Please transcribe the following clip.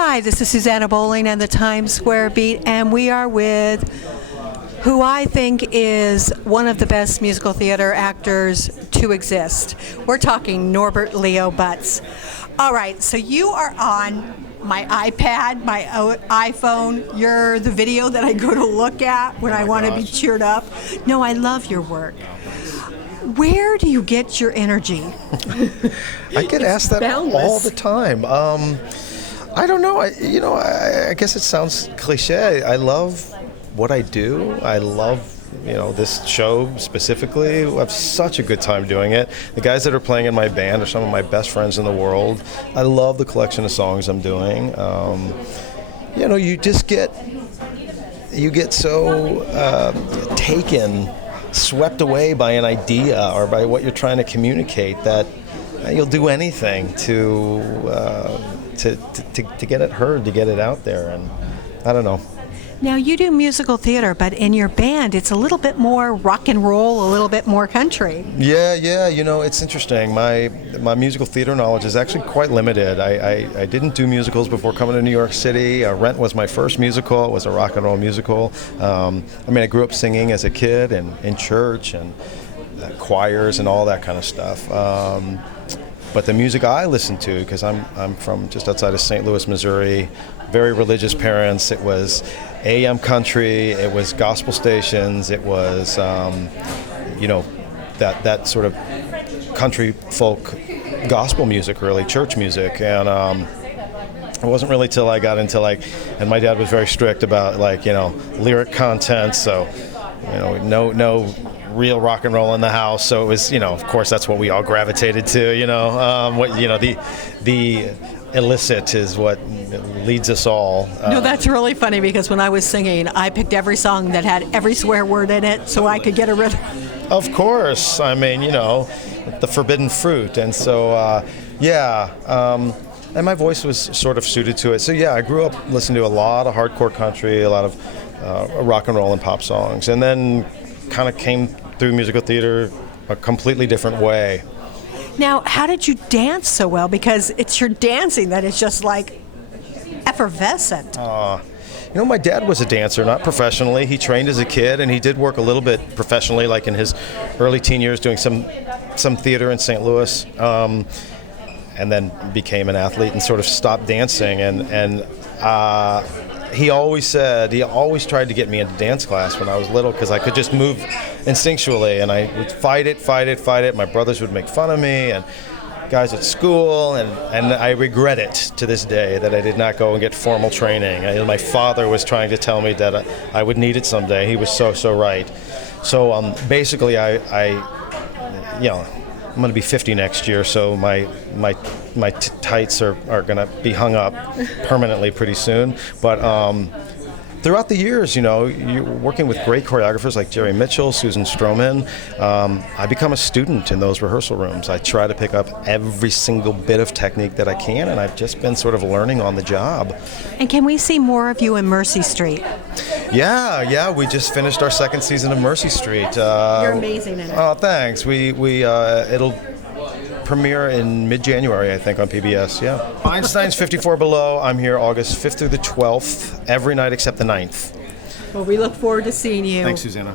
Hi, this is Susanna Bowling and the Times Square Beat, and we are with who I think is one of the best musical theater actors to exist. We're talking Norbert Leo Butz. All right, so you are on my iPad, my iPhone. You're the video that I go to look at when I want to be cheered up. No, I love your work. Where do you get your energy? I get asked that boundless. all the time. I don't know. I guess it sounds cliche. I love what I do. I love, this show specifically. I have such a good time doing it. The guys that are playing in my band are some of my best friends in the world. I love the collection of songs I'm doing. You get so swept away by an idea or by what you're trying to communicate that you'll do anything to get it heard, to get it out there. And I don't know. Now, you do musical theater, but in your band, it's a little bit more rock and roll, a little bit more country. Yeah. It's interesting. My musical theater knowledge is actually quite limited. I didn't do musicals before coming to New York City. Rent was my first musical. It was a rock and roll musical. I grew up singing as a kid and in church and choirs and all that kind of stuff. But the music I listen to, because I'm from just outside of St. Louis, Missouri, very religious parents. It was AM country, it was gospel stations, it was, that sort of country folk gospel music, really, church music. And it wasn't really till I got into and my dad was very strict about lyric content, so, no real rock and roll in the house. So it was, of course, that's what we all gravitated to, the illicit is what leads us all. No, that's really funny because when I was singing, I picked every song that had every swear word in it so I could get a rhythm. Of course. The forbidden fruit. And so, and my voice was sort of suited to it. So, I grew up listening to a lot of hardcore country, a lot of rock and roll and pop songs, and then kind of came through musical theater a completely different way. Now, how did you dance so well? Because it's your dancing that is just effervescent. My dad was a dancer, not professionally. He trained as a kid, and he did work a little bit professionally, in his early teen years, doing some theater in St. Louis, and then became an athlete and sort of stopped dancing. And he always tried to get me into dance class when I was little because I could just move instinctually, and I would fight it. My brothers would make fun of me, and guys at school, and I regret it to this day that I did not go and get formal training. My father was trying to tell me that I would need it someday. He was so right. So basically, I'm going to be 50 next year, so my tights are going to be hung up permanently pretty soon. But throughout the years, you're working with great choreographers like Jerry Mitchell, Susan Stroman. I become a student in those rehearsal rooms. I try to pick up every single bit of technique that I can, and I've just been sort of learning on the job. And can we see more of you in Mercy Street? Yeah. We just finished our second season of Mercy Street. You're amazing in it. Oh, thanks. It'll premiere in mid-January, I think, on PBS. Yeah. Feinstein's 54 Below. I'm here August 5th through the 12th, every night except the 9th. Well, we look forward to seeing you. Thanks, Susanna.